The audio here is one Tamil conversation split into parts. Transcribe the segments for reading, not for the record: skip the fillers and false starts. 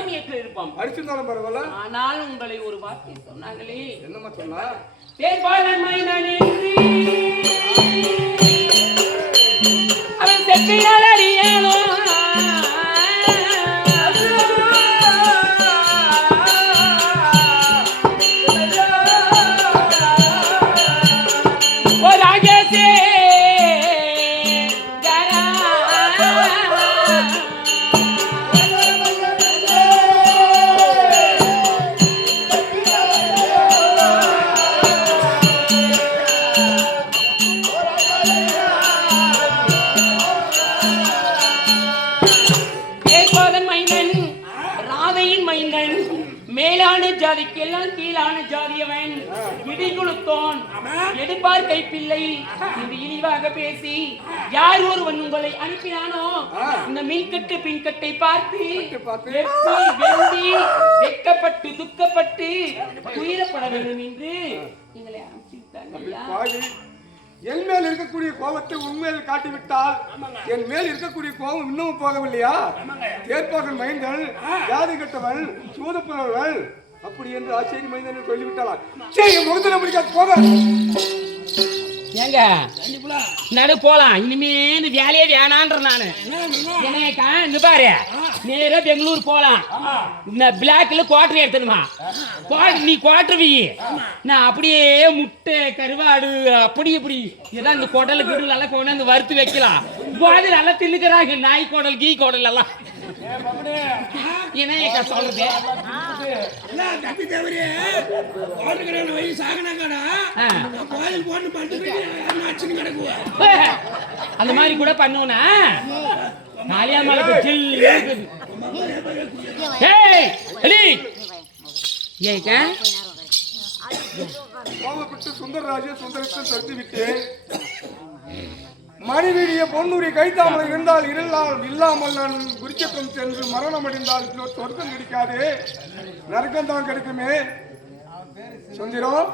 மனம் ஏற்று இருப்போம். அடிச்சிருந்தாலும் பரவாயில்ல. ஆனால் உங்களை ஒரு வார்த்தை சொன்னாங்களே. என்னம்மா சொன்னா? தேர்பாலன் மைனன் அவன் செப்பினால் அறியானோ ஜாதிக்கெல்லாம் கீழான ஜாதியவன் இடிகுலுத்தோன் எடுப்பார் கைப்பிள்ளை இது இழிவாக பேசி யார் ஒருவன் உங்களை அனுப்பினானோ இந்த மீன்கட்டு பின்கட்டை பார்த்து வெந்தி வெக்கப்பட்டு துக்கப்பட்டு துயரப்பட வேண்டும் என்று எங்களை அனுப்பிவிட்டாங்க. என் மேல் இருக்கக்கூடிய கோபத்தை உண்மையில் காட்டிவிட்டால் என் மேல் இருக்கக்கூடிய கோபம் இன்னமும் போகவில்லையா? தேர்ப்பாகன் மைந்தன் ஜாதி கட்டவன் சூதப்புறவர்கள் அப்படி என்று ஆச்சரிய மைந்தன் சொல்லிவிட்டாளா? சரி, முகத்துல பிடிக்காது போக. ஏங்க நடு போலாம். இனிமே இந்த வேலையே வேணான்ற நானு என்ன பாரு, நேரா பெங்களூர் போலாம். பிளாக்ல குவாட்டர் எடுத்துணுமா? நீ குவாட்டர் வி, நான் அப்படியே முட்டை கருவாடு அப்படி இப்படி ஏதாவது இந்த குடல் கிடல் எல்லாம் கொண்டாந்து வறுத்து வைக்கலாம். போது நல்லா தின்னுக்கிறாங்க நாய் குடல் கீ குடல் எல்லாம். என்ன சொல்றது? அந்த மாதிரி கூட பண்ணுவனா? நாளியா மலைக்கு சுந்தரராஜ சுந்தரத்தை தடுத்து விட்டு மணிவீடிய பொன்னூரி கைத்தாமல் இருந்தால் இல்லாமல் நான் குறிச்சக்கம் சென்று மரணம் அடைந்தால் சொர்க்கம் கிடைக்காது, நரக்கம் தான் கிடைக்குமே. சுந்தரம்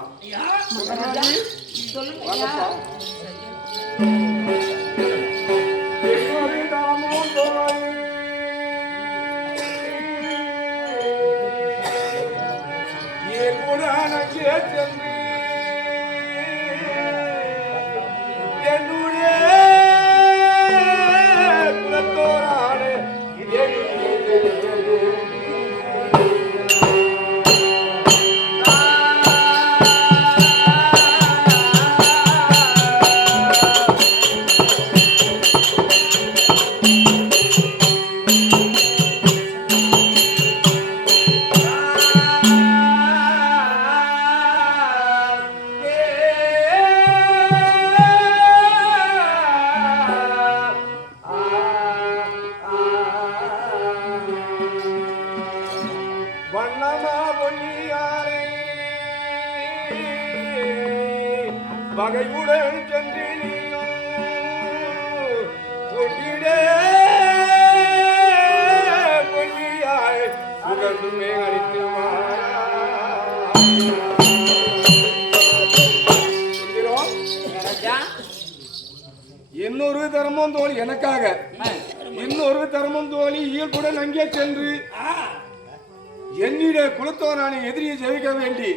பகையுடன் சென்றினியும் பொன்னிடே பொன்னியாய் உகந்துமே அளித்துவார். இன்னொரு தர்மம் தோழி எனக்காக, இன்னொரு தர்மம் தோழி ஈழ்குடன் அங்கே சென்று என்னிட குலத்தோரான எதிரியை ஜெயிக்க வேண்டி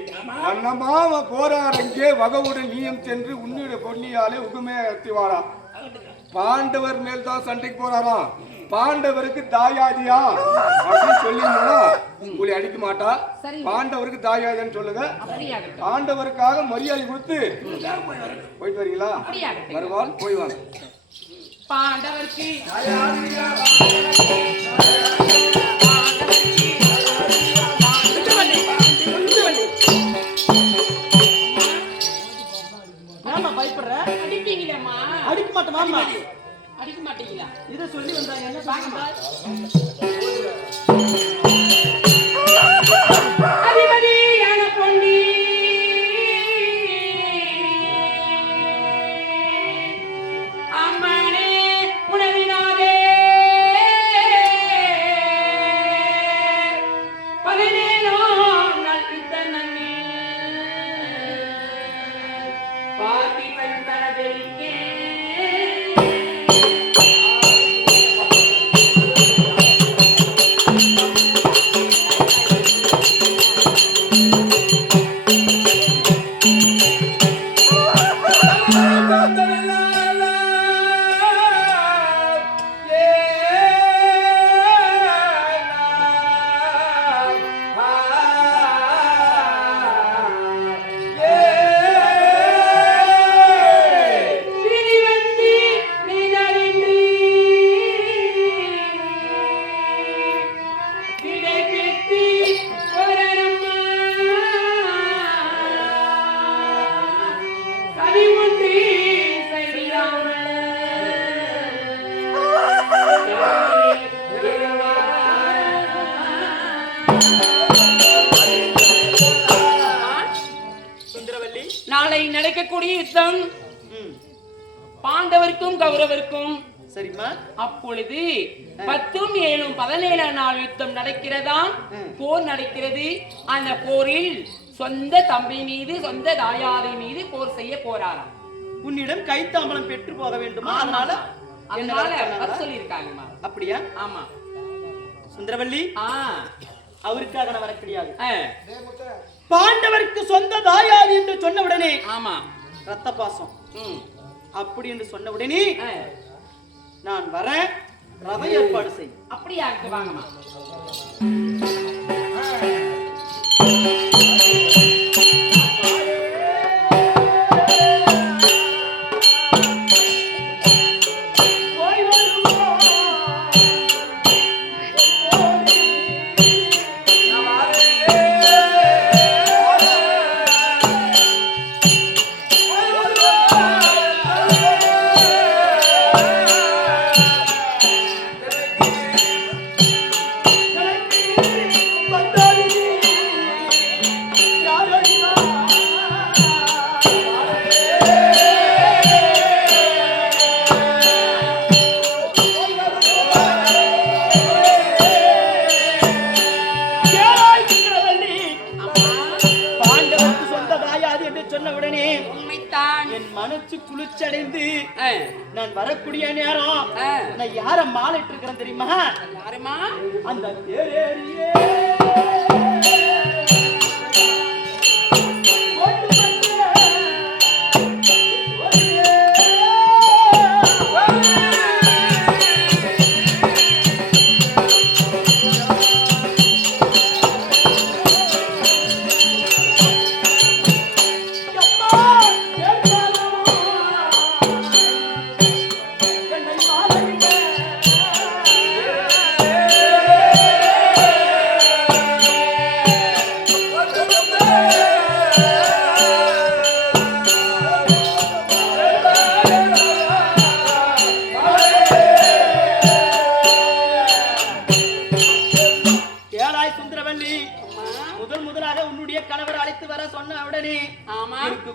அன்னமாவ போராடங்கே வகவுடன் நீயம் சென்று உன்னிட பொன்னியாலே உகுமே அத்திவாரா. பாண்டவர் மேல் தான் சண்டைக்கு போறாராம். பாண்டவருக்கு தாயாதியா அப்படின்னு சொல்லிங்கன்னா உங்களை அடிக்க மாட்டா. பாண்டவருக்கு தாயாதியான்னு சொல்லுங்க. பாண்டவருக்காக மரியாதை கொடுத்து போயிட்டு வரீங்களா? வருவாள், போய் வாங்க. பாண்டவருக்கு அடிக்க மாட்டோமா? அடிக்க மாட்டீங்களா? இதை சொல்லி வந்தாங்க. என்ன பாக்கமா அதிபதியான பொன்னி அம்மனே உணவினாதே சுந்தரவல்லி, நாளை நடக்கக்கூடிய யுத்தம் பாண்டவருக்கும் கௌரவருக்கும் சரிம்மா. அப்பொழுது 10, 7, 17 நாள் யுத்தம் நடக்கிறதா, போர் நடக்கிறது. அந்த போரில் சொந்த தம்பி மீது சொந்த தாயாரி மீது போர் செய்ய போறாராம். உன்னிடம் கைத்தாம்பலம் பெற்று போக வேண்டுமா? அதனால அதனால சொல்லியிருக்காங்கம்மா. அப்படியா? ஆமா சுந்தரவல்லி, அவருக்காக நான் வர கிடையாது. பாண்டவருக்கு சொந்த தாயாதி என்று சொன்ன உடனே, ஆமா ரத்த பாசம் அப்படி என்று சொன்ன உடனே நான் வர ரத ஏற்பாடு செய். அப்படியா இருக்கு, வாங்கம்மா. குளிர்ச்சடைந்து நான் வரக்கூடிய நேரம் நான் யார மாலைட்டு இருக்கிறேன் தெரியுமா? யாருமா? அந்த தேரேரியே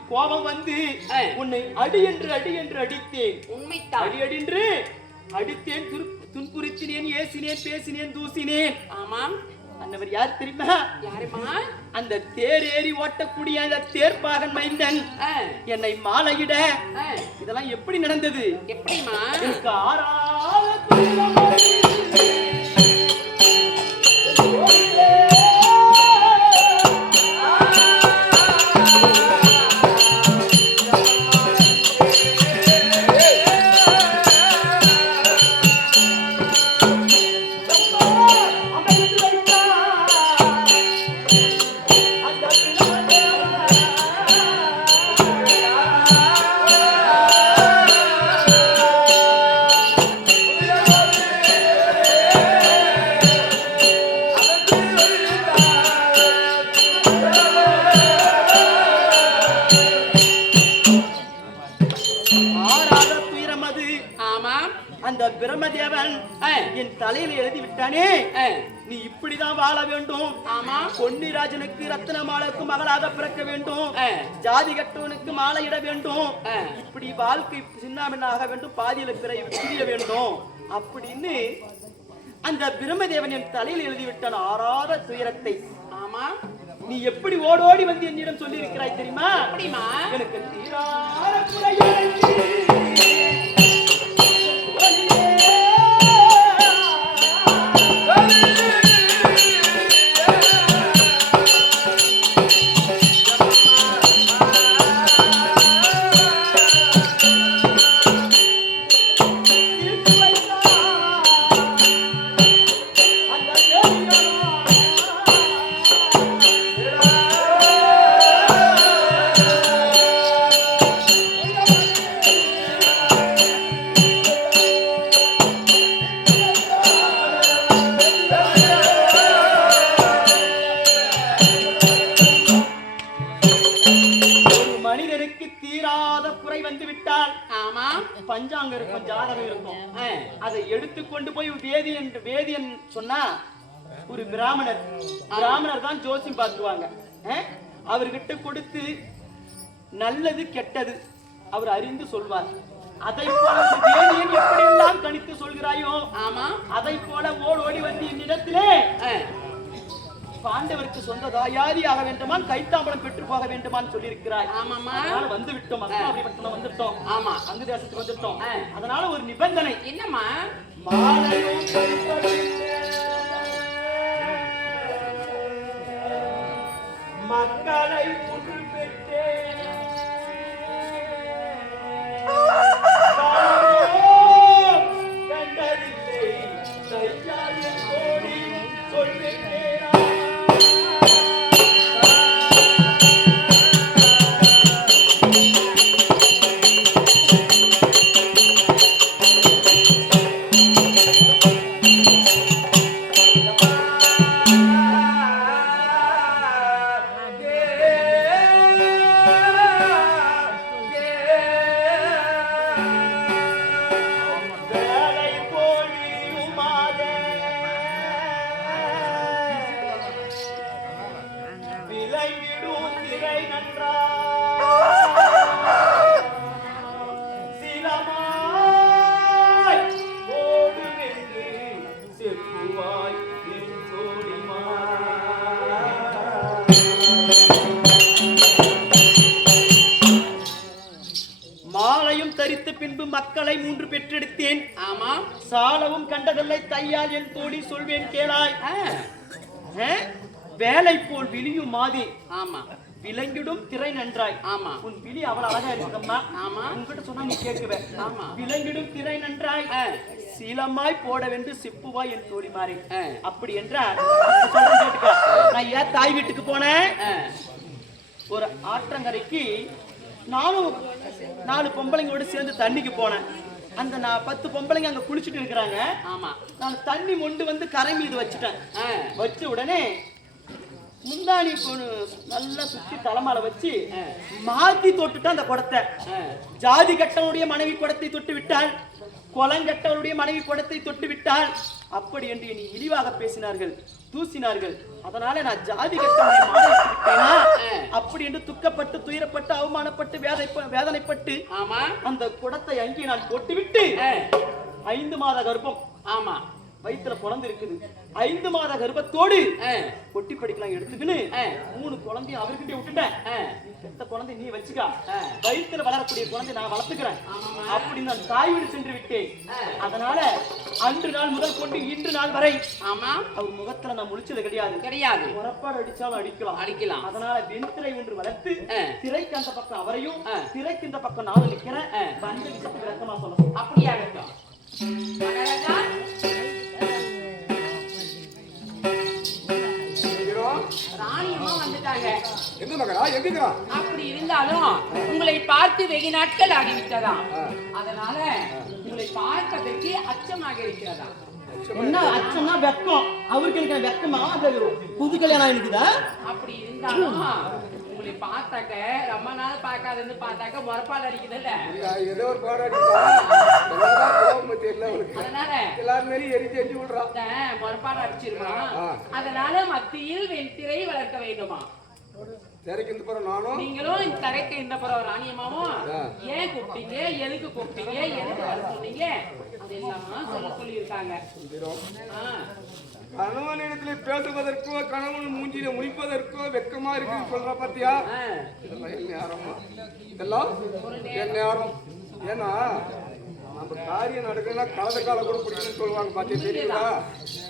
கோபம் வந்து உன்னை அடி என்று அடித்தேன். உண்மைதான். அடி என்று அடித்தேன், துன்புறுத்தினேன், ஏசினேன், பேசினேன், தூசினேன். ஆமாம். அந்தவர் யார் தெரியுமா? யாருமா? அந்த தேர் ஏறி ஓட்டக்கூடிய அந்த தேர்ப்பாகன் மைந்தன் என்னை மாலையிட. இதெல்லாம் எப்படி நடந்தது? எப்படிமா? எனக்கு அந்த பிரம்மதேவன் என் தலையில எழுதி விட்டானே, நீ இப்படிதான் வாழ வேண்டும். ஆமா. பொன்னிராஜனுக்கு ரத்னமாலைக்கு மகளாக பிறக்க வேண்டும், ஜாதி கட்டவனுக்கு மாலையிட வேண்டும், இப்படி வாழ்க்கை சின்னாமின்னாக வேண்டும், பாதியில பிரிய வேண்டும் அப்படின்னு அந்த பிரம்மதேவன் என் தலையில் எழுதி விட்டான் ஆறாத துயரத்தை. ஆமா. நீ எப்படி ஓடோடி வந்து என்னிடம் சொல்லி இருக்கிறாய் தெரியுமா? எனக்கு தீராத குறையை பஞ்சாங்கம் இருக்கும், ஜாதகம் இருக்கும். அதை எடுத்துக்கொண்டு போய் வேதியன் சொன்னா ஒரு பிராமணர். பிராமணர் தான் ஜோசியம் பார்த்துவாங்க. அவர்கிட்ட கொடுத்து நல்லது கெட்டது அவர் அறிந்து சொல்வார். அதை போல தேனியன் எப்படி எல்லாம் கணித்து சொல்கிறாயோ, ஆமா, அதை போல ஓடி வந்து என்னிடத்திலே பாண்டவருக்கு சொந்த தாயாரி ஆக வேண்டுமான், கைத்தாம்பலம் பெற்று போக வேண்டுமான்னு சொல்லி இருக்கிறாய். ஆமாமா, அதனால வந்து விட்டோம். அக்காபுரிபட்டினம் வந்துட்டோம். ஆமா, அங்க தேசத்துக்கு வந்துட்டோம். அதனால ஒரு நிபந்தனை. என்னம்மா? மக்களை ஒன்று பெற்றேன், கண்டதில்லை தையாயின் கோடி சொல்வேன். பின்பு மக்களை 3 பெற்றெடுத்தேன். ஆமா, சாலவும் கண்டதில்லை தையால் என் தோழி சொல்வேன் கேளாய். வேலை போல் விழியும் மாதி. ஆமா, விலங்கிடும் திரை நன்றாய். ஆமா, உன் விழி அவ்வளவு அழகா இருக்கம்மா. ஆமா, உன்கிட்ட சொன்னா நீ கேட்குவ. ஆமா, விலங்கிடும் திரை நன்றாய், சீலமாய் போட வென்று சிப்புவாய் என் தோழி மாறி. அப்படி என்றால் நான் ஏன் தாய் வீட்டுக்கு போனேன்? ஒரு ஆற்றங்கரைக்கு நானும் 4 பொம்பளைங்களோட சேர்ந்து தண்ணிக்கு போனேன். அந்த 10 பொம்பளைங்க அங்க குளிச்சுட்டு இருக்கிறாங்க. ஆமா, நான் தண்ணி மொண்டு வந்து கரை மீது வச்சுட்டேன். வச்ச உடனே முந்தாணி நல்லா சுத்தி தலைமால வச்சு மாத்தி தொட்டுட்டான் அந்த குடத்தை. ஜாதி கட்டவனுடைய மனைவி குடத்தை தொட்டு விட்டாள், கொலங்கட்டவனுடைய மனைவி குடத்தை தொட்டு விட்டாள். அப்படி என்று என்னை இழிவாக பேசினார்கள், தூசினார்கள். அதனால நான் ஜாதி கட்டவனை அப்படி என்று துக்கப்பட்டு துயரப்பட்டு அவமானப்பட்டு வேதனைப்பட்டு அந்த குடத்தை அங்கே நான் போட்டுவிட்டு 5 மாத கர்ப்பம். ஆமா, வயிற்றுல குழந்தை இருக்குது. 5 மாத கர்ப்பத்தோடு பொட்டி படிக்கலாம் எடுத்துக்கின்னு 3 குழந்தையும் அவர்கிட்ட விட்டுட்டேன். பெத்த குழந்தை நீ வச்சுக்கா, வயிற்றுல வளரக்கூடிய குழந்தை நான் வளர்த்துக்கிறேன் அப்படின்னு நான் தாய் வீடு சென்று விட்டேன். அதனால அன்று நாள் முதல் கொண்டு இன்று நாள் வரை அவர் முகத்துல நான் முழிச்சது கிடையாது. உரப்பாடு அடிச்சாலும் அடிக்கலாம். அதனால வெண்திரை ஒன்று வளர்த்து திரைக்கு அந்த பக்கம் அவரையும் திரைக்கு இந்த பக்கம் நானும் நிக்கிறேன். வந்த விஷயத்துக்கு விளக்கமா சொல்லணும். அப்படியாகட்டும். ராணியம்மா வந்துட்டாங்க. எங்க மகளா? எங்கடா? அப்படி இருந்தாலும் உங்களை பார்த்து வெகு நாட்கள் ஆகிவிட்டதா, அதனால உங்களை பார்ப்பதற்கு அச்சமாக இருக்கிறதா? என்ன அச்சம்னா வெக்கம். அவருக்கு இருக்கிற வெக்கமா புது கல்யாணம் இருக்குதா? அப்படி இருந்தாலும் உங்களை பார்த்தாக்க ரொம்ப நாள் பார்க்காதுன்னு பார்த்தாக்க முறப்பாடு அடிக்குதுல்ல, ஏதோ ஒரு பாடு அதனால எல்லாரும் எரிஞ்சு எரிஞ்சு விடுறான், முறப்பாடு அடிச்சிருக்கான். அதனால மத்தியில் வெண்திரை வளர்க்க வேண்டுமா? நீங்களும் இந்த தரைக்கு இந்த புறம் ராணியம்மாவும் ஏன் கூப்பிட்டீங்க, எதுக்கு கூப்பிட்டீங்க, எதுக்கு வர சொன்னீங்க, அதெல்லாம் சொல்லி இருக்காங்க. கணவனிடத்துல பேசுவதற்கோ கணவன் மூஞ்சில முடிப்பதற்கோ வெக்கமா இருக்குன்னு சொல்ற பாத்தியா? இதெல்லாம் என் நேரம். ஏன்னா நம்ம காரியம் நடக்குதுன்னா கலந்த காலம் கூட பிடிக்குன்னு சொல்லுவாங்க பாத்தியா, தெரியுதா?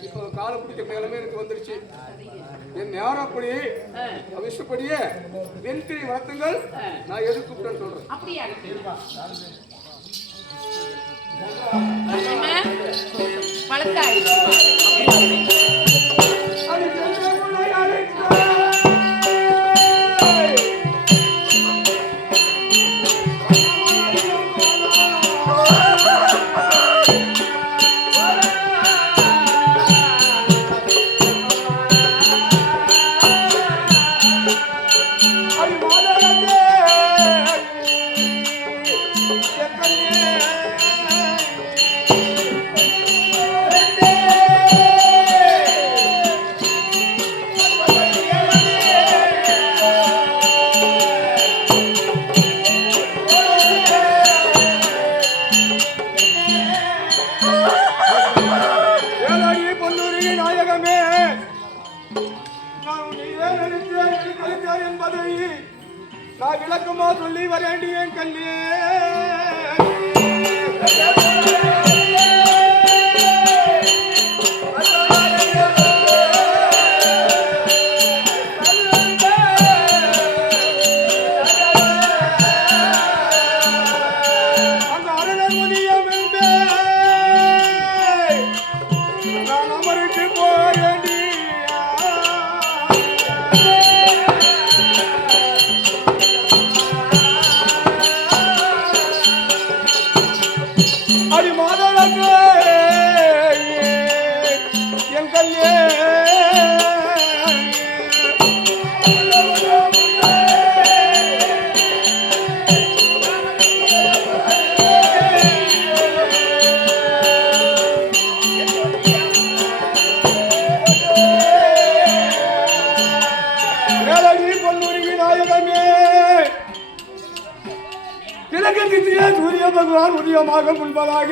இப்போ காலை பிடிக்க மேலமே எனக்கு வந்துருச்சு. என் நேரம் அப்படி விஷப்படியே வெண்திரை வளர்த்துங்கள், நான் எது கூப்பிட்டேன்னு சொல்றேன். அப்படியா? Yeah. நான் உன்னை ஏன் அழைத்தேன் கழித்தார் என்பதை நான் விளக்கமா சொல்லி வரேண்டியேன் கல்லே. சூரிய பகவான் உதயமாக முன்பதாக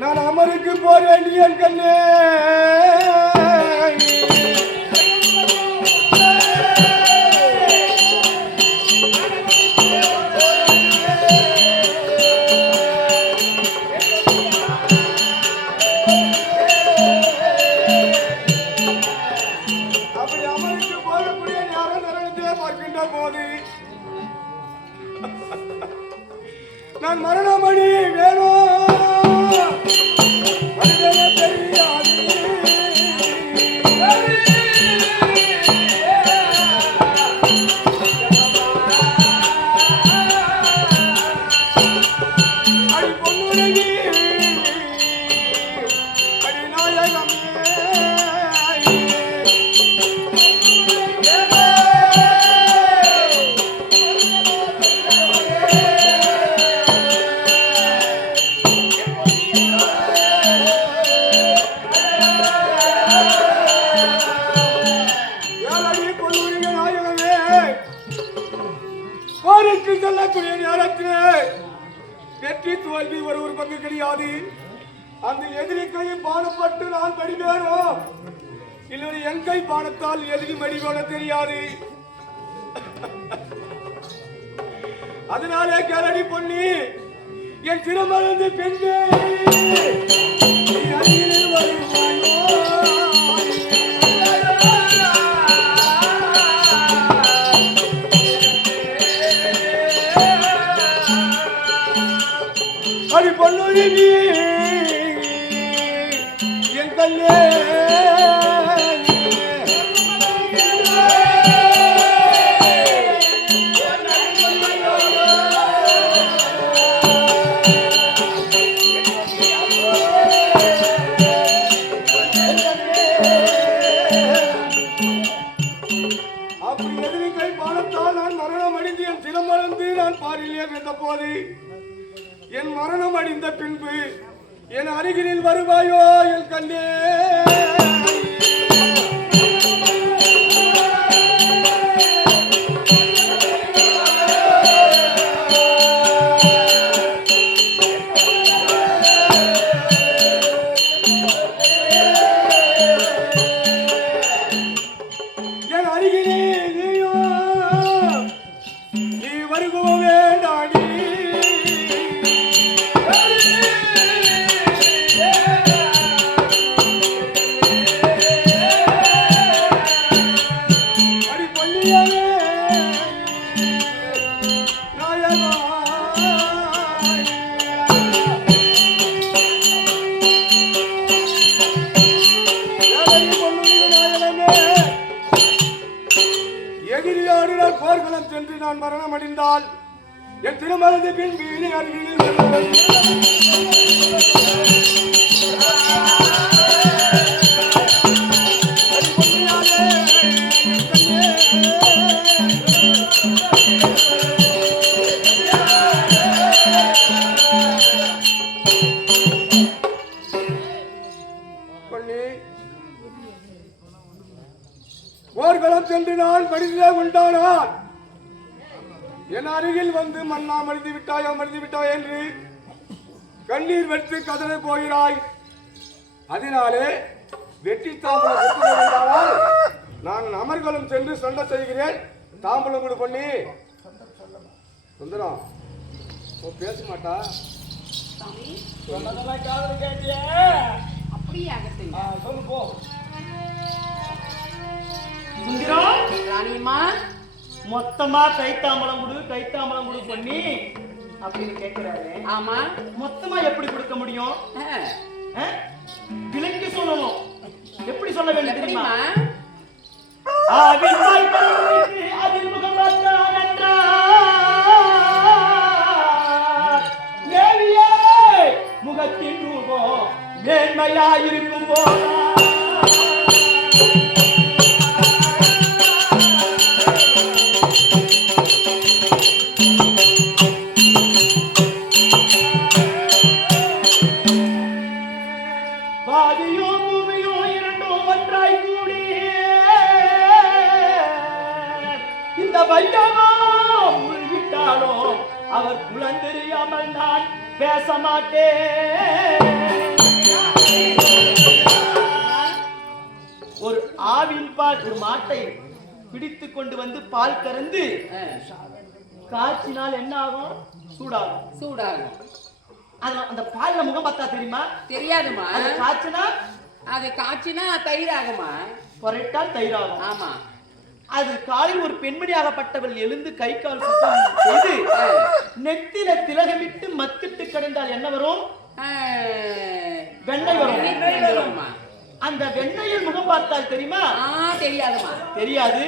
நான் அமருக்கு போறேன் என் கண்ணே. அப்படி அமருக்கு போகக்கூடிய ஞான நரகத்தை பார்க்கின்ற போது நான் மரணமணி வேணும் தெரியாது. அடி பொன்னுலகி அடி நாயகமே சொல்லக்கூடிய நேரத்தில் வெற்றி தோல்வி ஒரு பங்கு கிடையாது. அந்த எதிரி கை பானப்பட்டு நான் படிவேனோ இல்லை என் கை பானத்தால் எதிரி மடிவேனோ தெரியாது. அதனாலே கேளடி பொன்னி என் திருமணந்து பெண்ணே அடி பொன்னுரி என் கல்லே அப்படி எதிரி கை பானத்தால் நான் மரணம் அடைந்து என் சிரமடைந்து நான் பாரிலே விழுந்த போது என் மரணம் அடைந்த பின்பு என் அருகினில் வருவாயோ என் கண்ணே. என் அருகினே நீயோ நீ வருகோ வேண்டாடி. எதிரியாடினால் போர்க்களம் சென்று நான் மரணம் அடைந்தால் என் திருமணத்தை பின் வீணை அருகில் போர்க்களம் சென்று நான் மனிதே உண்டானால் என் அருகில் வந்து மன்னா மனிதி விட்டாயோ மனிதி விட்டாய் என்று கண்ணீர் வெட்டு கதறி போகிறாய். அதனாலே வெற்றி தாமரை போர்க்களம் சென்று சண்டை செய்கிறேன். தாம்பலம் கூட பண்ணி சுந்தரம் பேச மாட்டா. சொன்னதெல்லாம் காதுல கேட்டியே? அப்படியே ஆகட்டுங்க. சொல்லு போ. சுந்தரம் ராணியம்மா மொத்தமா கைத்தாம்பலம் கொடு பண்ணி அப்படின்னு கேட்கிறாரு. ஆமா, மொத்தமா எப்படி கொடுக்க முடியும்? விலைக்கு சொல்லணும். எப்படி சொல்ல வேண்டும் தெரியுமா? அதில் முகம் முகத்தின் ரூபம் மேன்மையாயிருக்கும் போதா அவர் குலந்தெரியாமல் நான் பேச மாட்டேன். ஒரு ஆவின் பால் ஒரு மாட்டை பிடித்து கொண்டு வந்து பால் கறந்து காய்ச்சினால் என்ன ஆகும்? சூடாகும். அந்த பால்ல முகம் பார்த்தா தெரியுமா? தெரியாதுமா. அது காய்ச்சினா தயிர் ஆகுமா? பொறைட்டால் தயிராகும். ஆமா. அது காலில் ஒரு பெண்மணியாகப்பட்டவள் எழுந்து கை கால் சுத்தம் செய்து நெத்தில திலகமிட்டு மத்திட்டு கிடந்தால் என்ன வரும்? வெண்ணெய் வரும். அந்த வெண்ணெயில் முகம் பார்த்தால் தெரியுமா? தெரியாது.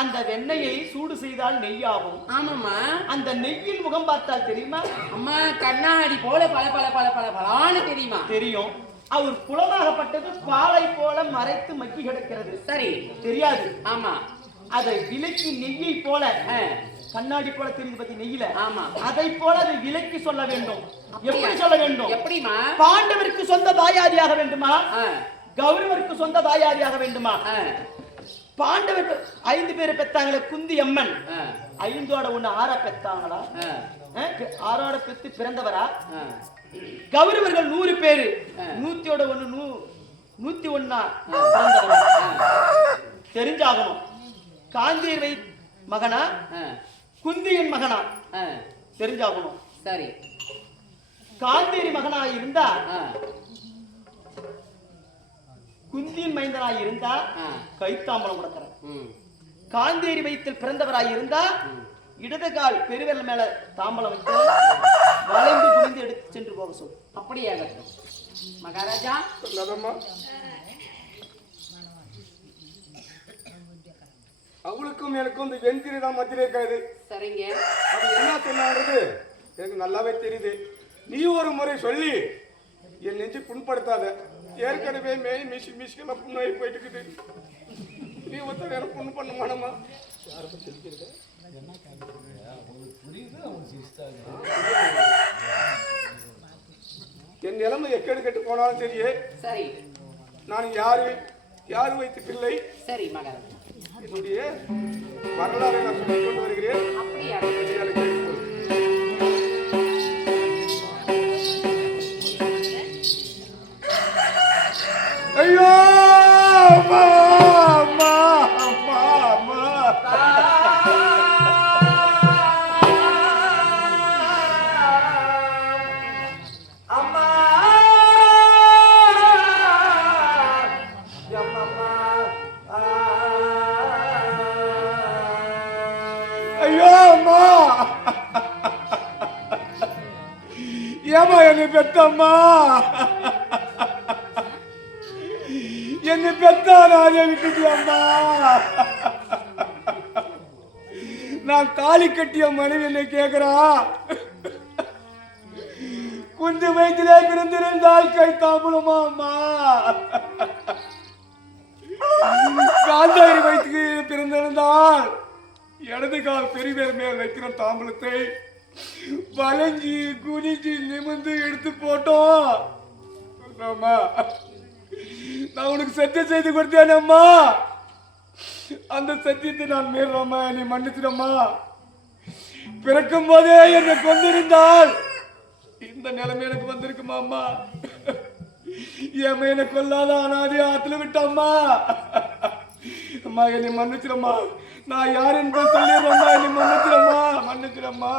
அந்த வெண்ணெயை சூடு செய்தால் நெய்யாகும். ஆமாமா. அந்த நெய்யில் முகம் பார்த்தால் தெரியுமா? அம்மா கண்ணாடி போல பல பல பல பல பலான்னு தெரியுமா? தெரியும். அவர் குளமாகப்பட்டது பாலை போல மறைத்து மக்கி கிடக்கிறது. சரி, தெரியாது. ஆமா. அதை விலைக்கு நெய்யை போல கண்ணாடி போல தெரியுது பத்தி நெய்யில. ஆமா. அதை போல அதை விலைக்கு சொல்ல வேண்டும். எப்படி சொல்ல வேண்டும்? எப்படிமா? பாண்டவருக்கு சொந்த தாயாதியாக வேண்டுமா? கௌரவருக்கு சொந்த தாயாதியாக வேண்டுமா? பாண்டவருக்கு 5 பேரை பெத்தாங்களே குந்தி அம்மன், 5ஓட 1 6 பெத்தாங்களா? 6ஓட பெத்து பிறந்தவரா? கௌரவர்கள் 100 பேரு 100ஓட 1 101 பிறந்தவரா? தெரிஞ்சாகணும். காந்தீர் வை மகனா குந்தியின் மகனா தெரிஞ்சாகணும். சரி, காந்தேரி மகனாக இருந்தா குந்தியின் மைந்தனாக இருந்தா கைத்தாம்பலம் கொடுக்கிறேன். காந்தேரி வயிற்றில் பிறந்தவராக இருந்தா இடது கால் பெருவிரல் மேல தாம்பலம் வைத்து வளைந்து குனிந்து எடுத்து சென்று போக சொல். அப்படியே மகாராஜா. அவளுக்கும் எனக்கும் இந்த வெண்திரி தான் மத்தியில இருக்காது. சரிங்க. அது என்ன சொன்னான்றது எனக்கு நல்லாவே தெரியுது. நீ ஒரு முறை சொல்லி என் நெஞ்சு புண்படுத்தாத. ஏற்கனவே மிஷின் புண்ணாகி போயிட்டு இருக்குது. நீ ஒருத்தர் எனக்கு புண்ணு பண்ண மாட்டோமா? என் நிலைமை எக்கேடு கெட்டு போனாலும் சரியே. சரி, நான் யாரு வைத்து பிள்ளை. சரி மகாராஜா, என்னுடைய வரலாறை நான் சொல்லிக் கொண்டு வருகிறேன். ஐயோ அம்மா அம்மா அம்மா அம்மா அம்மா ஐயோ அம்மா ஏமா என்னை பெத்தம்மா, என்னை பெத்தா ராஜா விட்டுட்டியம்மா. நான் தாலி கட்டிய மனைவி என்னை கேட்கிறா. குஞ்சு வயிற்றிலே பிறந்திருந்தால் கை தாம்பலமா அம்மா. காந்தாரி வயிற்றுக்கு பிறந்திருந்தால் இடது கால் பெரியவர் மேல் வைக்கிற தாம்பலத்தை வளைஞ்சி குனிஞ்சி நிமிந்து எடுத்து போட்டோம். அம்மா நான் உனக்கு சத்தியம் செய்து கொடுத்தேனம்மா. அந்த சத்தியத்தை நான் மீறம்மா, நீ மன்னிச்சிடம்மா. பிறக்கும் போதே என்னை கொண்டிருந்தால் இந்த நிலைமை எனக்கு வந்திருக்குமா அம்மா? என் மேல கொல்லாத அனாதி ஆத்துல விட்டம்மா. அம்மா என்னை மன்னிச்சிடம்மா. நான் யார் என்று சொல்லிடுறேம்மா. என்னை மன்னிச்சிடம்மா, மன்னிச்சிடம்மா.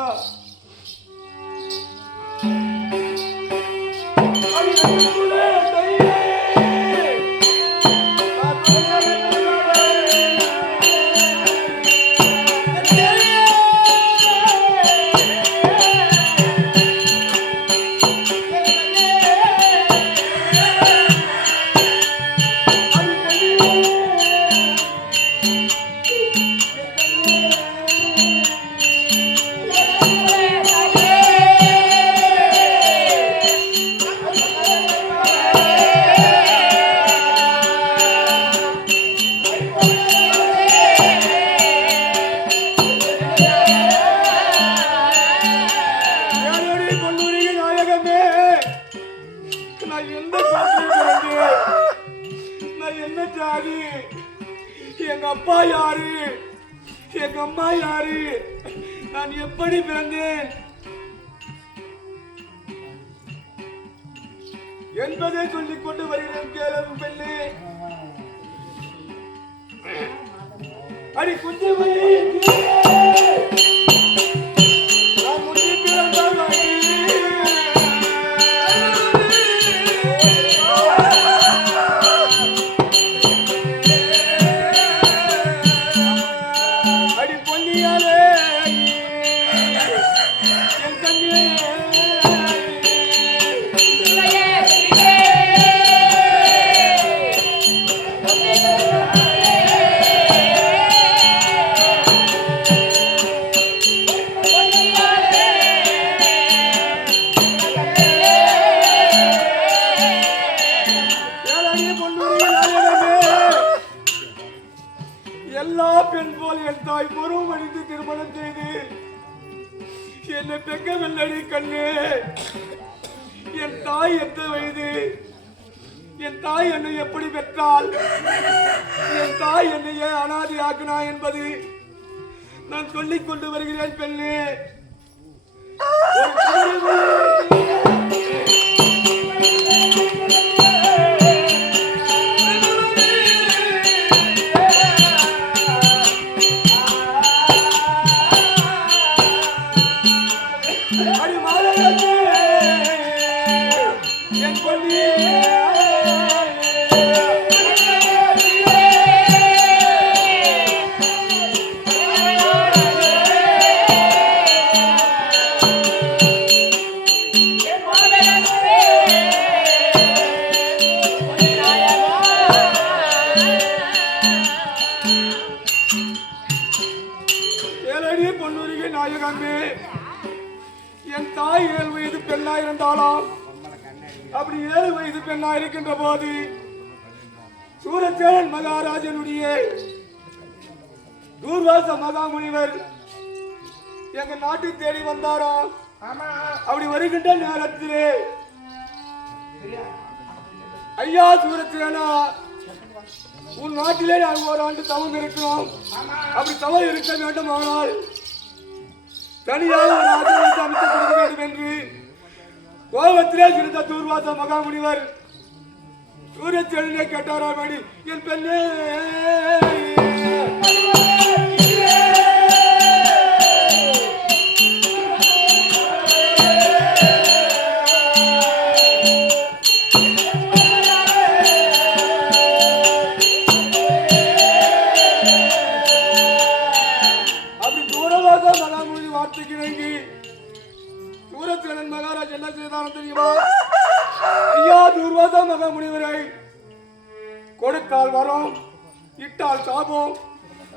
எங்க அப்பா யாரு, எங்க அம்மா யாரு, நான் எப்படி பிறந்தேன் என்பதை சொல்லிக் கொண்டு வருகிறேன். கேளு பெண்ணே. அடி குஞ்சு எல்லா பெண் போல் என் தாய் பருவம் அடித்து திருமணம் செய்து என்னை பெக்கவில்லடி கண்ணு. என் தாய் எந்த வயது, என் தாய் என்னை எப்படி பெற்றால், என் தாய் என்னை ஏன் அனாதை ஆக்கினா என்பது நான் சொல்லிக் கொண்டு வருகிறேன் பெண்ணே. என் தாய் 7 வயது பெண்ணா இருந்தாலும் அப்படி 7 வயது பெண்ணா இருக்கின்ற போது சூரசேனன் மகாராஜனுடைய தூர்வாச மகாமுனிவர் எங்க நாட்டை தேடி வந்தாராம். அப்படி வருகின்ற நேரத்திலே ஐயா சூரசேனா, உன் நாட்டிலே நான் 1 ஆண்டு தவம் இருக்கிறோம். அப்படி தவம் இருக்க வேண்டும், ஆனால் தனியாக ஒரு ஆசிரமத்தை அமைத்துக் கொடுக்க வேண்டும் என்று கோபத்திலே இருந்த தூர்வாச மகாமுனிவர் சூரசேனனை கேட்டாராம். என் பெண்ணே, சூரசேனன் மகாராஜ் என்ன செய்தாலும் தெரியுமா? ஐயா தூர்வாச மகாமுனிவரை கொடுத்தால் வரோம், இட்டால் சாபம்,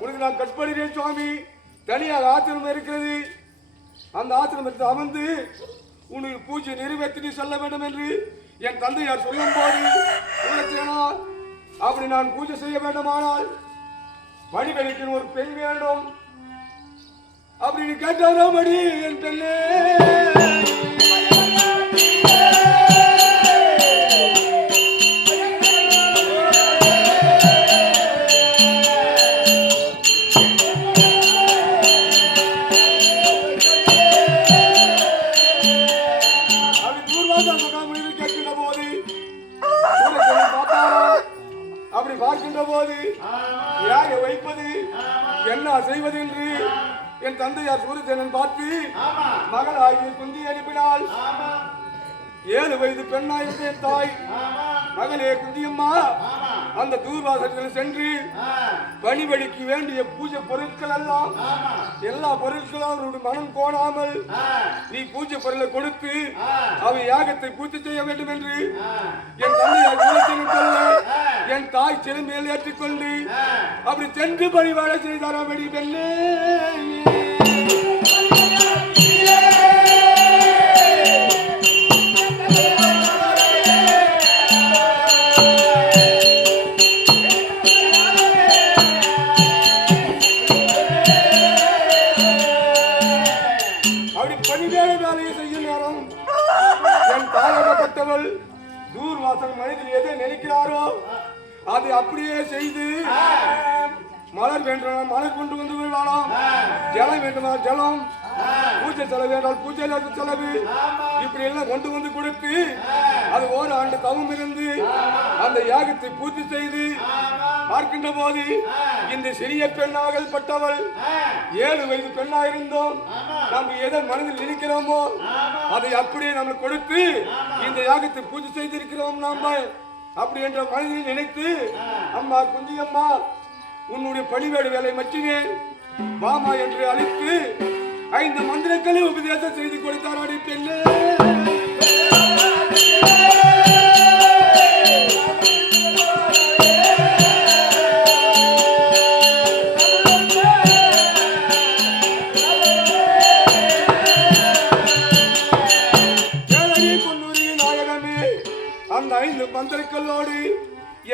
உனக்கு நான் கற்பழிறேன் சுவாமி. தனியாக ஆசிரமம் இருக்கிறது, அந்த ஆசிரமத்தில் அமர்ந்து உனக்கு பூஜை நிறைவேற்றி செல்ல வேண்டும் என்று என் தந்தையார் சொல்லும் போது, சூரசேனா அப்படி நான் பூஜை செய்ய வேண்டுமானால் வழிபெருக்கின் ஒரு பெண் வேண்டும் அப்படின்னு கேட்டாராம். அடி என் பெண்ணே, அப்படி பார்க்கின்ற போது யாரை வைப்பது என்ன செய்வது என்று என் தந்தையார் சூரியசேனன் பார்த்து மகளாகி குந்தி அனுப்பினாள். 7 வயது பெண்ணாயிருந்த என் தாய், மகளே குந்தியம்மா, அந்த தூர்வாசத்தில் சென்று பணிபடிக்கு வேண்டிய பூஜை பொருட்கள் எல்லாம் எல்லா பொருட்களும் அவருடைய மனம் கோணாமல் நீ பூஜை பொருளை கொடுத்து அவை யாகத்தை பூர்த்தி செய்ய வேண்டும் என்று என் தந்தையார் சொல்ல என் தாய் சிறுமையில் ஏற்றுக்கொண்டு அப்படி சென்று பணிவாட செய்தார். அப்படி பெண்ணே தூர்வாசன் மனிதன் எதை நினைக்கிறாரோ அது அப்படியே செய்து மலர் வேண்டுமானால் மலர் கொண்டு வந்து விடலாம், ஜலம் வேண்டுமானால் ஜலம், பூஜை செலவு வேண்டால் பூஜை செலவு, இப்படி எல்லாம் கொண்டு வந்து கொடுத்து அது 1 ஆண்டு தவம் இருந்து அந்த யாகத்தை பூர்த்தி செய்து பார்க்கின்ற போது இந்த சிறிய பெண்ணாக பட்டவள் 7 வயது பெண்ணாக இருந்தோம். நம்ம எதை மனதில் நினைக்கிறோமோ அதை அப்படியே நம்ம கொடுத்து இந்த யாகத்தை பூஜை செய்திருக்கிறோம். நாம அப்படி என்ற மனதில் நினைத்து அம்மா குஞ்சியம்மா உன்னுடைய பணிவேடு வேலை மட்டுமே வாமா என்று அழைத்து 5 மந்திரங்களை உபதேசம் செய்து கொடுத்தார். அடி பெண்ணே நாயகமே, அந்த 5 மந்திரங்களோடு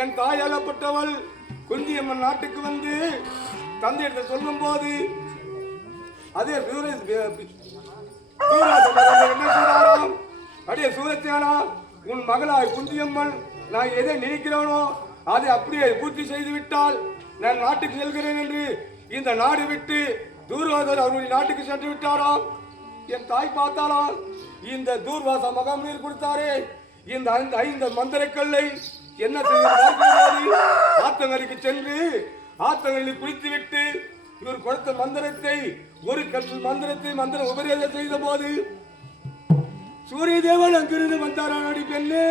என் தாயாகப்பட்டவள் குந்தியம்மன் நாட்டுக்கு வந்து தந்தையிட்ட சொல்லும் போது அதே அடே சூரத்தேனா, உன் மகளாய் குந்தியம்மன் நான் எதை நினைக்கிறேனோ அதை அப்படியே பூர்த்தி செய்து விட்டால் நான் நாட்டுக்கு செல்கிறேன் என்று இந்த நாடு விட்டு தூர்வாசர் அவருடைய நாட்டுக்கு சென்று விட்டாராம். என் தாய் பார்த்தாலாம், இந்த தூர்வாச மகாமீர் கொடுத்தாரே இந்த 5 மந்திரக்கல்லை என்ன செய்வது? ஆத்தங்கரைக்கு சென்று ஆத்தங்கரில் குளித்து விட்டு இவர் கொடுத்த மந்திரத்தை ஒரு கற்று மந்திர உபதேசம் செய்த போது சூரிய தேவன் அங்கிருந்து வந்தாரான். அடி பெண்ணே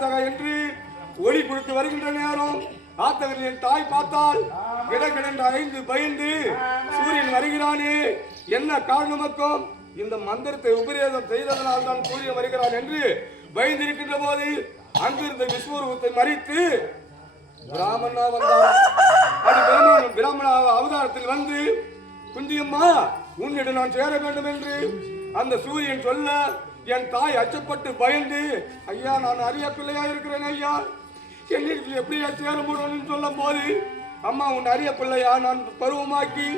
தக என்று ஒளி கொடுத்து வருகின்ற நேரம் ஆத்தகரில் என் தாய் பார்த்தால் கிடக்கிடன்ற 5 பயந்து சூரியன் வருகிறானே என்ன காரணமக்கும் இந்த மந்திரத்தை உபதேசம் செய்ததனால் தான் சூரியன் வருகிறான் என்று பயந்திருக்கின்ற போது அங்கிருந்த விஸ்வரூபத்தை மறித்து பிராமணா வந்தார். அது பிராமண அவதாரத்தில் வந்து குந்தியம்மா உன்னிடம் நான் சேர வேண்டும் என்று அந்த சூரியன் சொல்ல என் தாய் அச்சப்பட்டு பயந்து ஐயா நான் அரிய பிள்ளையா இருக்கிறேன் ஐயா என்னிடத்தில் எப்படியா சேர முடியும் சொல்லும் போது அம்மா உன் அரிய பிள்ளையா நான் பருவமாக்கி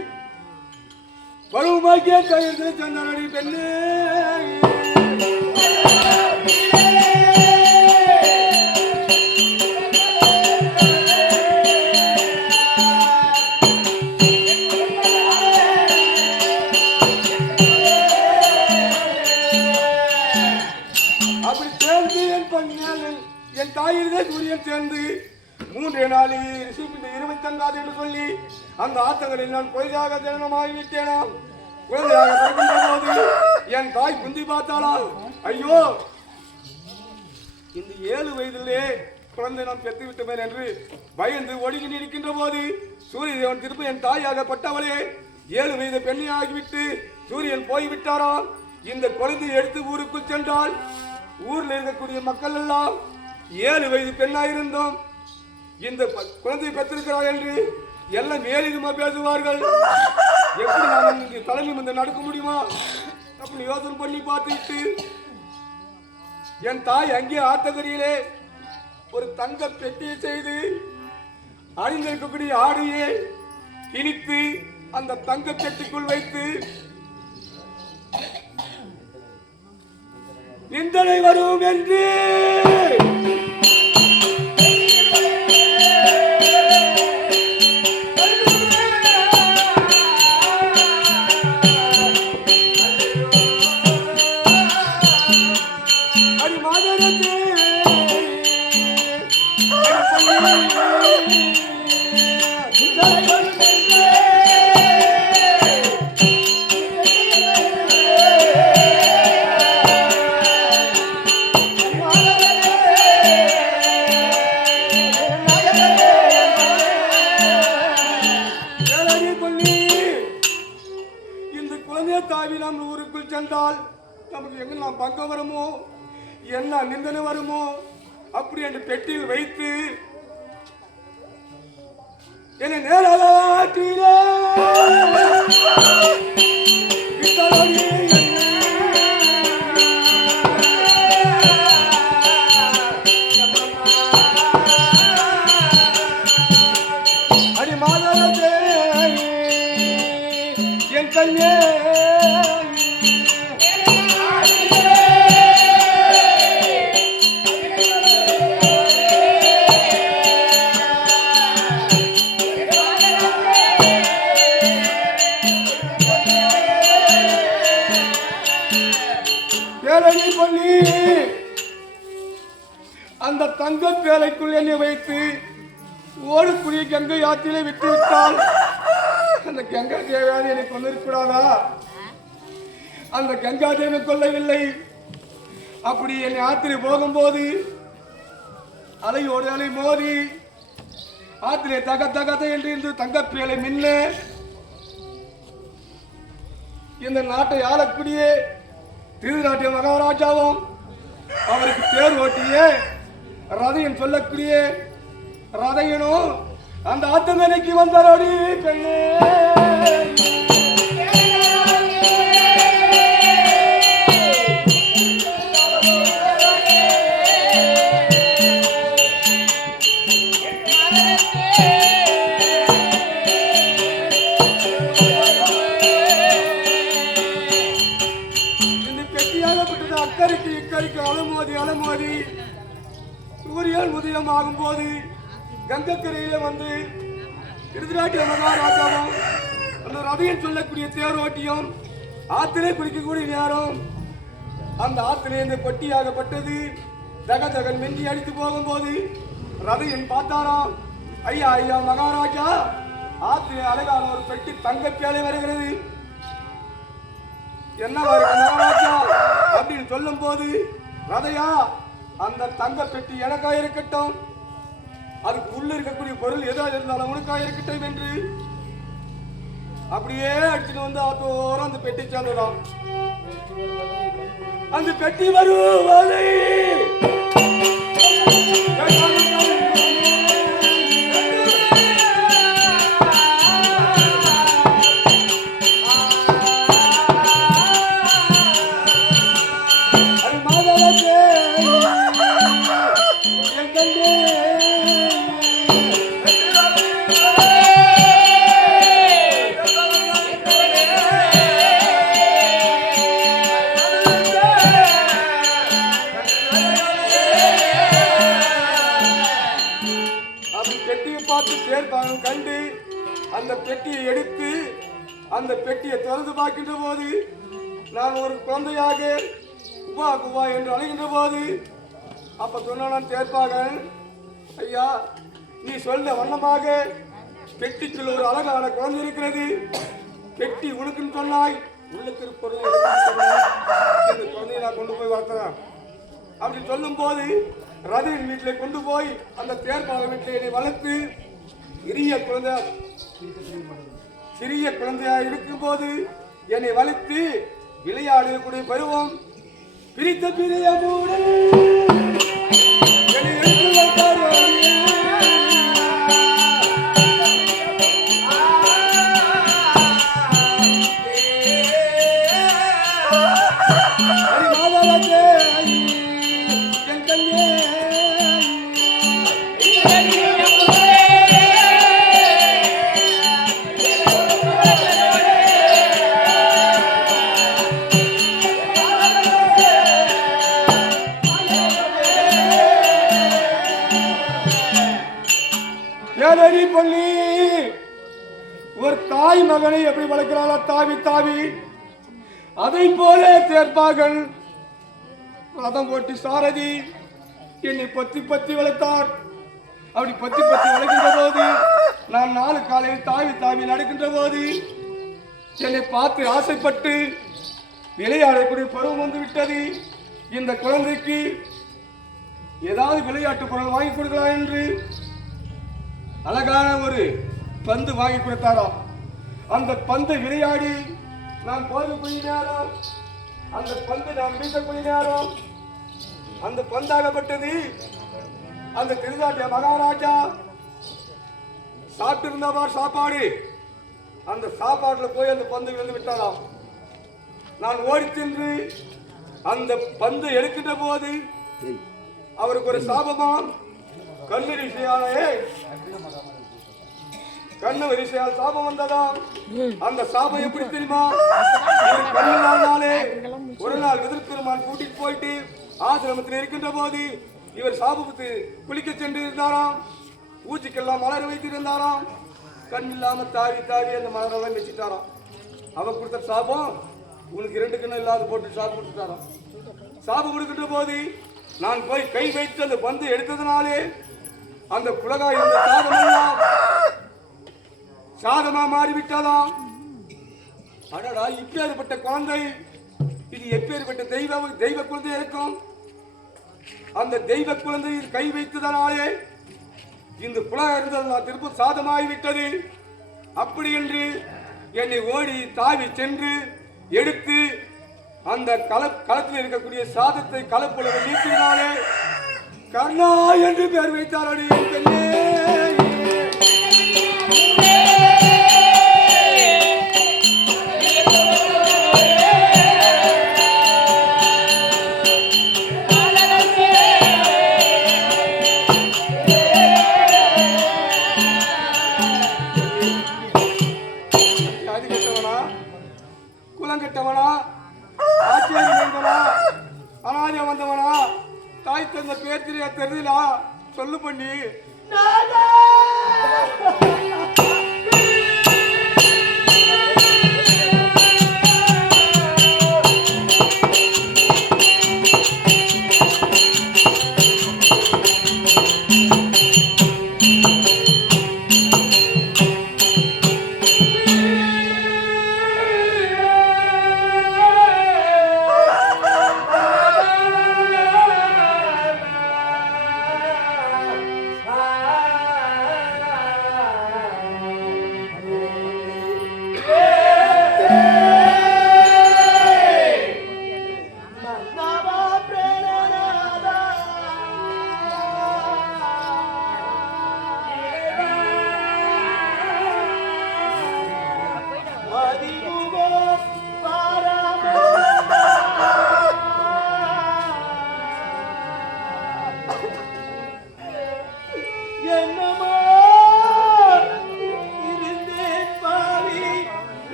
கையில் சென்றாடி பெண்ணே என் தாயிலே சூரியன் சேர்ந்து 3 நாளில் 25 என்று சொல்லி அந்த ஆத்தங்களில் நான் குழந்தையாக ஜனனமாகிவிட்டேனாம். குழந்தையாக பிறக்கின்ற போது என் தாய் குந்தி பார்த்தாளா, ஐயோ இந்த 7 வயதிலே குழந்தை நான் பெற்று விட்டேன் என்று பயந்து ஒடுங்கி நிற்கின்ற போது சூரிய தேவன் திரும்ப என் தாயாகப்பட்டவளே 7 வயது பெண்ணை ஆகிவிட்டு சூரியன் போய்விட்டாராம். இந்த குழந்தையை எடுத்து ஊருக்குள் சென்றால் ஊரில் இருக்கக்கூடிய மக்கள் எல்லாம் 7 வயது பெண்ணாயிருந்தோம் இந்த குழந்தை பெற்றிருக்கிறார் என்று எல்லாம் மேலிதமா பேசுவார்கள். எப்படி நான் தலைமை வந்து நடக்க முடியுமா அப்படி யோசனை பண்ணி பார்த்துட்டு என் தாய் அங்கே ஆத்தகரியிலே ஒரு தங்க பெட்டியை செய்து அணிந்திருக்கக்கூடிய ஆடையை கிழித்து அந்த தங்க பெட்டிக்குள் வைத்து நிந்தனை வரும் என்று பங்கம் வருமோ என்ன நிந்தனை வருமோ அப்படி என்று பெட்டியில் வைத்து என்னை நேராட்டிலே அடி மாதே என் கண்ணே அந்த தங்க பேழைக்குள் என்னை வைத்து ஓடுக்குரிய கங்கை ஆற்றிலே விட்டு விட்டால் அந்த கங்கா தேவையான என்னை கொண்டிருக்கூடாதா? அந்த கங்கா தேவை கொள்ளவில்லை. அப்படி என்னை ஆற்றிலே போகும்போது அலையோடு அலை மோதி ஆற்றிலே தக தகத என்று தங்க பேழை மின்ன இந்த நாட்டை ஆளக்கூடிய திருநாட்டிய மகாராஜாவும் அவருக்கு தேர் ஓட்டிய ரதையன் சொல்லக்கூடிய ரதையனும் அந்த ஆத்தங்கரைக்கு வந்தாரோடி பெண்ணே. அக்கறைக்கு இக்கரைக்கு அலமோதி சூரியன் உதயம் ஆகும் போது கங்கக்கரையில வந்து திருநாட்டிய மகாராஜாவும் அந்த ரதையன் சொல்லக்கூடிய தேரோட்டியும் ஆத்திலே குடிக்கக்கூடிய நேரம் அந்த ஆத்திலே இந்த கொட்டியாகப்பட்டது தகதகன் மெஞ்சி அடித்து போகும்போது ரதையன் பார்த்தாராம், ஐயா ஐயா மகாராஜா, ஆத்திலே அழகான ஒரு பெட்டி தங்க பேழை வருகிறது, என்ன மகாராஜா அப்படின்னு சொல்லும் போது, ரதையா அந்த தங்க பெட்டி எனக்கா இருக்கட்டும், அதுக்கு உள்ள இருக்கக்கூடிய பொருள் ஏதாவது இருந்தாலும் உனக்கா இருக்கட்டும் என்று அப்படியே அடிச்சுட்டு வந்து ஆத்தோரம் அந்த பெட்டி சேர்ந்துடும். அந்த பெட்டி வருவதை கண்டு அந்த பெட்டியை எடுத்து அந்த பெட்டியை திறந்து பார்க்கின்ற போது நான் ஒரு குழந்தையாக குவா குவா என்று அழைகின்ற போது அப்ப சொன்னான் தேர்ப்பாகன், ஐயா நீ சொல்ல வண்ணமாக பெட்டிக்குள் ஒரு அழகான குழந்தை இருக்கிறது, பெட்டி உனக்குன்னு சொன்னாய், உள்ளுக்கு பொருள் இந்த குழந்தையை நான் கொண்டு போய் வளர்த்தேன் அப்படின்னு சொல்லும் போது ரதையின் வீட்டில் கொண்டு போய் அந்த தேர்ப்பாக வீட்டில் என்னை வளர்த்து சிறிய குழந்தையா இருக்கும் போது என்னை வளர்த்து விளையாடக்கூடிய பருவம் பிரித்த பிரியமுடன் என்னை எடுத்து வைத்தார். ஏழடி பள்ளி ஒரு தாய் மகனை எப்படி வளர்க்கிறாளோ தாவி தாவி அதை போல சேர்ப்பார்கள். ரதம் ஓட்டி சாரதி என்னை பத்தி பத்தி வளர்த்தார். அப்படி பத்தி பத்தி வளர்க்கின்ற போது நான் 4 காலையில் தாவி தாவி நடக்கின்ற போது என்னை பார்த்து ஆசைப்பட்டு விளையாடக்கூடிய பருவம் வந்து விட்டது. இந்த குழந்தைக்கு ஏதாவது விளையாட்டு பொருள் வாங்கி கொடுக்கலாம் என்று அழகான ஒரு பந்து வாங்கி கொடுத்தாராம். அந்த பந்தை விளையாடி நான் போகக்கூடிய நேரம், அந்த பந்து நான் வீசக்கூடிய நேரம், அந்த பந்தாகப்பட்டது அந்த திருநாட்டிய மகாராஜா சாப்பிட்டு இருந்தவா சாப்பாடு, அந்த சாப்பாட்டுல போய் அந்த பந்து விழுந்து விட்டாராம். நான் ஓடி சென்று அந்த பந்து எடுக்கின்ற போது அவருக்கு ஒரு சாபமா கண்ணு வரிசையால் சாபம் வந்ததா. அந்த சாபம் எப்படி தெரியுமா? கண்ணினாலே ஒரு நாள் எதிர்த்திருமான் கூட்டிட்டு போயிட்டு ஆசிரமத்தில் இருக்கின்ற போது இவர் சாபத்து குளிக்க சென்று இருந்தாராம். பூச்சிக்கெல்லாம் மலர் வைத்திருந்தாராம். கண் இல்லாம தாவி தாவி அந்த மலரெல்லாம் வச்சுட்டாராம். அவன் கொடுத்த சாபம் உனக்கு 2 கண்ணு இல்லாத போட்டு சாபம் கொடுத்துட்டாராம். சாபம் கொடுக்கின்ற போது நான் போய் கை வைத்து அந்த பந்து எடுத்ததுனாலே அந்த குலகாய் இந்த சாதமெல்லாம் சாதமா மாறிவிட்டதாம். அடடா, இப்பேற்பட்ட குழந்தை, இது எப்பேற்பட்ட தெய்வ குழந்தை இருக்கும். அந்த தெய்வ குழந்தை கை வைத்ததனாலே இந்த புலக இருந்தது திரும்ப சாதமாகிவிட்டது. அப்படி என்று என்னை ஓடி தாவி சென்று எடுத்து அந்த களத்தில் இருக்கக்கூடிய சாதத்தை களப்புலக நீக்கினாலே கர்ணா என்று பெயர் வைத்தாரடி பெண்ணே. குலங்கட்டவனா, ஆச்சரியம் வந்தவனா, அனாதியா வந்தவனா, தாய் தந்த பேர் தெரியா தெரியலா சொல்லு பண்ணி.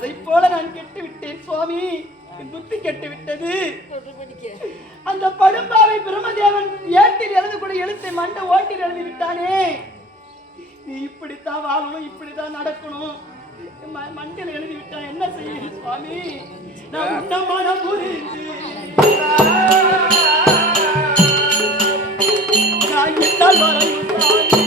அதை போல நான் கெட்டு விட்டேன் சுவாமி. என் புத்தி கெட்டு விட்டது. அந்த படும்பாவை பிரம்மதேவன் ஏட்டில் எழுதக்கூடிய எழுத்தை மண்டை ஓட்டில் எழுதி விட்டானே. நீ இப்படித்தான் வாழணும், இப்படித்தான் நடக்கணும், மண்டையில் எழுதி விட்டான். என்ன செய்ய சுவாமி? நான் உன்னமான புரிந்து நான் என்னால் வரையும் சுவாமி.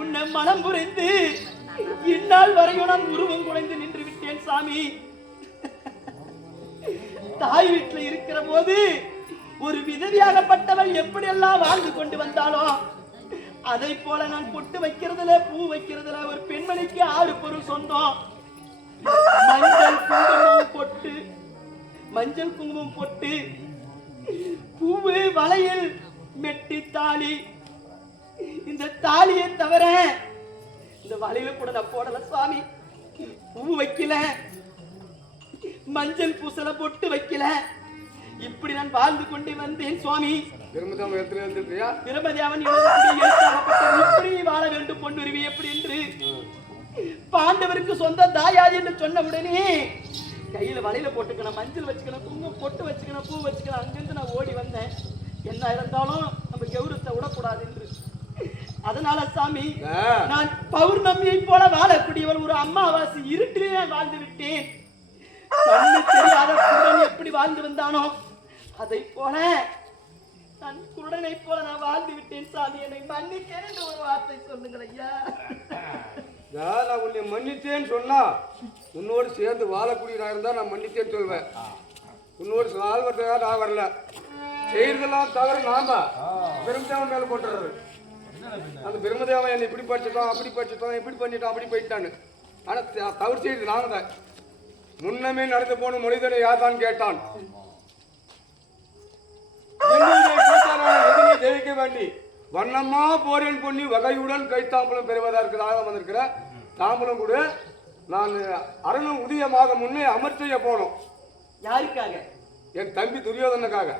உன்னை மனம் புரிந்து இந்நாள் வரையும் நான் உருவம் குறைந்து நின்று விட்டேன் சாமி. தாய் வீட்டில் இருக்கிற போது ஒரு விதவியாகப்பட்டவள் எப்படி எல்லாம் வாழ்ந்து கொண்டு வந்தாலோ அதை போல நான் பொட்டு வைக்கிறதுல பூ வைக்கிறதுல ஒரு பெண்மணிக்கு 6 பொருள் சொந்தம். மஞ்சள் குங்குமம் பொட்டு, பூவு, வளையல், மெட்டி, தாலி. இந்த தாலியை தவிர இந்த வளையல கூட நான் போடல சுவாமி. பூ வைக்கல, மஞ்சள் பூசல, பொட்டு வைக்கல. இப்படி நான் வாழ்ந்து கொண்டே வந்தேன் சுவாமி. பிரம்மதேவன் இப்படி வாழ வேண்டும் பொன்னுருவி எப்படி என்று பாண்டவருக்கு சொந்த தாயாதி என்று சொன்ன உடனே கையில வலையில போட்டுக்கணும், மஞ்சள் வச்சுக்கணும், குங்குமம் பொட்டு வச்சுக்கணும், பூ வச்சுக்கணும். அங்கிருந்து நான் ஓடி வந்தேன். என்ன இருந்தாலும் நம்ம கௌரவத்தை விடக்கூடாது என்று. அதனால சாமி நான் பௌர்ணமியை போல வாழக்கூடியவள் ஒரு அம்மாவாசி இருட்டிலே வாழ்ந்து விட்டேன். கண்ணு தெரியாத குருடன் எப்படி வாழ்ந்து வந்தானோ அதை போல நான் குருடனை போல நான் வாழ்ந்து விட்டேன் சாமி. என்னை மன்னிக்கேன் ஒரு வார்த்தை சொல்லுங்கள் ஐயா. நான் உன்னை மன்னித்தேன்னு சொன்னா உன்னோடு சேர்ந்து வாழக்கூடியதா இருந்தா நான் மன்னித்தேன்னு சொல்வேன். உன்னோடு வாழ்வதற்காக நான் வரல. செய்யறதெல்லாம் தவிர நாம பிரம்மதேவன் மேல போட்டுறது. அந்த பிரம்மதேவன் என்னை இப்படி படிச்சுட்டோம், அப்படி படிச்சுட்டோம், இப்படி பண்ணிட்டோம், அப்படி போயிட்டான்னு. ஆனா தவறு செய்து நாங்க தான். முன்னமே நடந்து போன மனிதனை யார்தான் கேட்டான். ஜெயிக்க வேண்டி வண்ணம்மா போரேன் பொண்ணி வகையுடன் கைத்தாம்பலம் பெறுவதற்காக வந்திருக்கிற தாம்பலம் கூட நான் அரணும் உதயமாக முன்னே அமர் செய்ய போனோம். யாருக்காக? என் தம்பி துரியோதனுக்காக.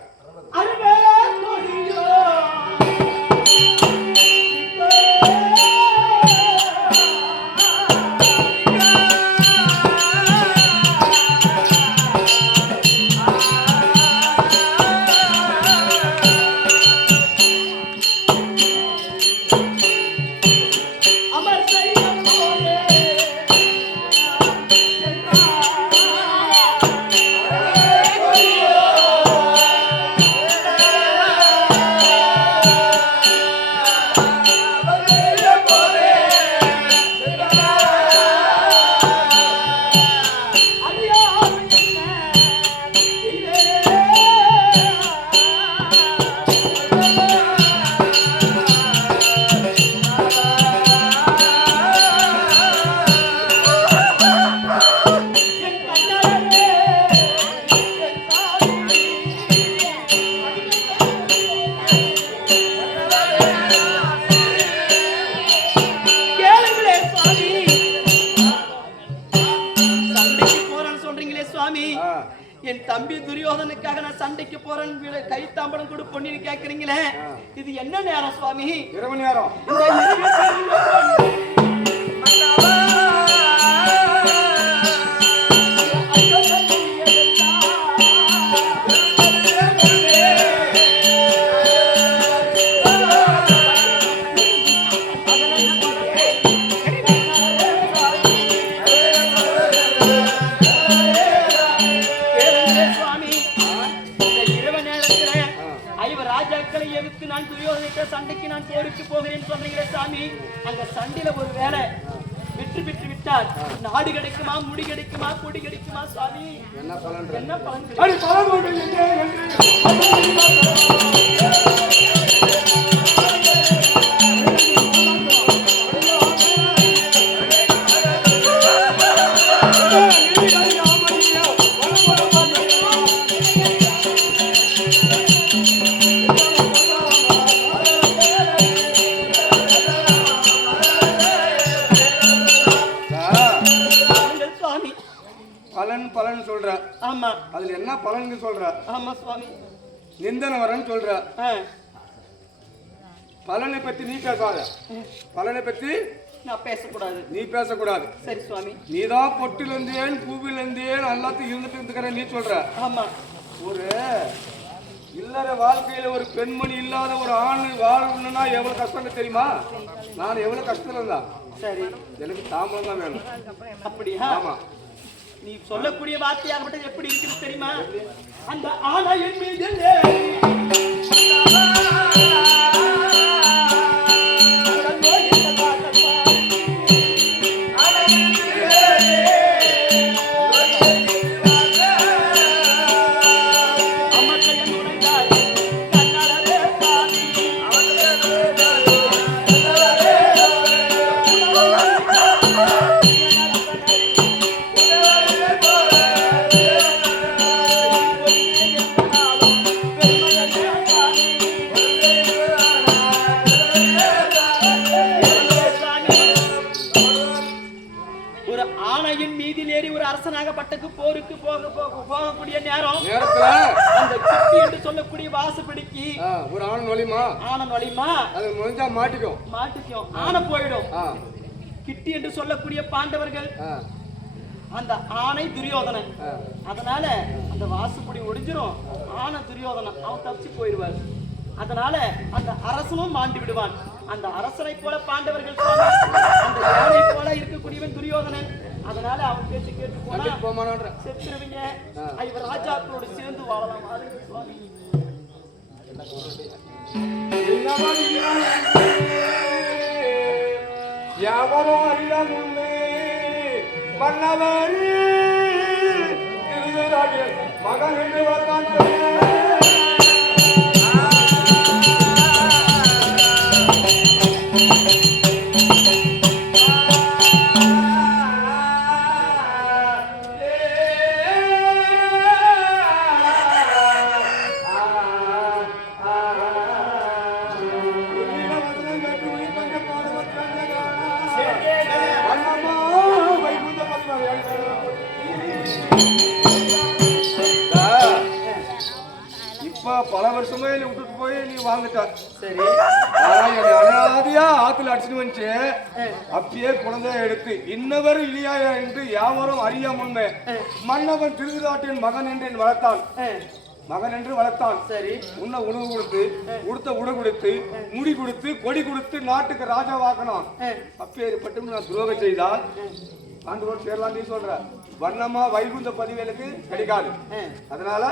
என் தம்பி துரியோதனுக்காக நான் சண்டைக்கு போறேன், கைத்தாம்பலம் கொடு பொண்ணு கேக்குறீங்களே, இது என்ன நேரம் சுவாமி? இரவு நேரம். சண்டைக்கு நான் போருக்கு போகிறேன் சொல்றீங்களே சாமி, அங்க சண்டையில ஒரு வேலை விட்டு விட்டு விட்டால் நாடு கிடைக்குமா, முடி கிடைக்குமா, கொடி கிடைக்குமா சுவாமி? என்ன பலன்? வரன்னு சொல்ற, ஆமா அதுல என்ன பலன்னு சொல்ற? ஆமா சுவாமி. நிந்தன வரன்னு சொல்ற. பலனை பத்தி நீ பேசாத. பலனை பத்தி நான் பேசக்கூடாது. நீ பேசக்கூடாது. சரி சுவாமி. நீதான் பொட்டில் இருந்தேன் பூவில் இருந்தேன் எல்லாத்தையும் இருந்துட்டு இருந்துக்கிற நீ சொல்ற. ஆமா. ஒரு இல்லற வாழ்க்கையில ஒரு பெண்மணி இல்லாத ஒரு ஆண் வாழணும்னா எவ்வளவு கஷ்டம் தெரியுமா? நான் எவ்வளவு கஷ்டத்துல இருந்தா. சரி, எனக்கு தாமதம் தான் வேணும். அப்படியா? ஆமா. நீ சொல்லக்கூடிய வார்த்தையாகப்பட்டது எப்படி இருக்குது தெரியுமா? அந்த ஆணை என் மீது போருக்கு போகக்கூடிய நேரத்துல அந்த குட்டி என்று சொல்லக்கூடிய வாசப்படிக்கு ஒரு ஆண் வலிமா அது முடிஞ்சா மாட்டிக்கும் ஆன போயிடும். கிட்டி என்று சொல்லக்கூடிய பாண்டவர்கள் அந்த ஆணை துரியோதனன், அதனால அந்த வாசப்படி ஒடிஞ்சிரும். ஆன துரியோதனன் அவன் தப்பிச்சு போயிடுவார். அதனால அந்த அரசனும் மாண்டு விடுவான். அந்த அரசனை போல பாண்டவர்கள் அந்த யானை போல இருக்கக்கூடியவன் துரியோதனன். அதனால அவன் பேச்சு கேட்டு போனா செத்துருவீங்க. இவர் ராஜாக்களோடு சேர்ந்து வாழலாம். சுவாமி யாவரோ அறியாமுன்னே மன்னவர் மகன் என்று வந்தான். பல வருஷமே விட்டுட்டு போய் நீ வாங்கிட்ட. சரி, அனாதியா ஆத்துல அடிச்சுட்டு வந்துச்சு. அப்பயே குழந்தைய எடுத்து இன்னவர் இல்லையா என்று யாவரும் அறியாம மன்னவன் திருவிழாட்டின் மகன் என்று வளர்த்தான். சரி, உன்ன உணவு கொடுத்து உடை கொடுத்து முடி கொடுத்து கொடி கொடுத்து நாட்டுக்கு ராஜா வாக்கணும். அப்பேற்பட்டு நான் துரோகம் செய்தால் ஆண்டு சேரலாம் நீ சொல்ற. வண்ணமா வைகுந்த பதிவேலுக்கு கிடைக்காது. அதனால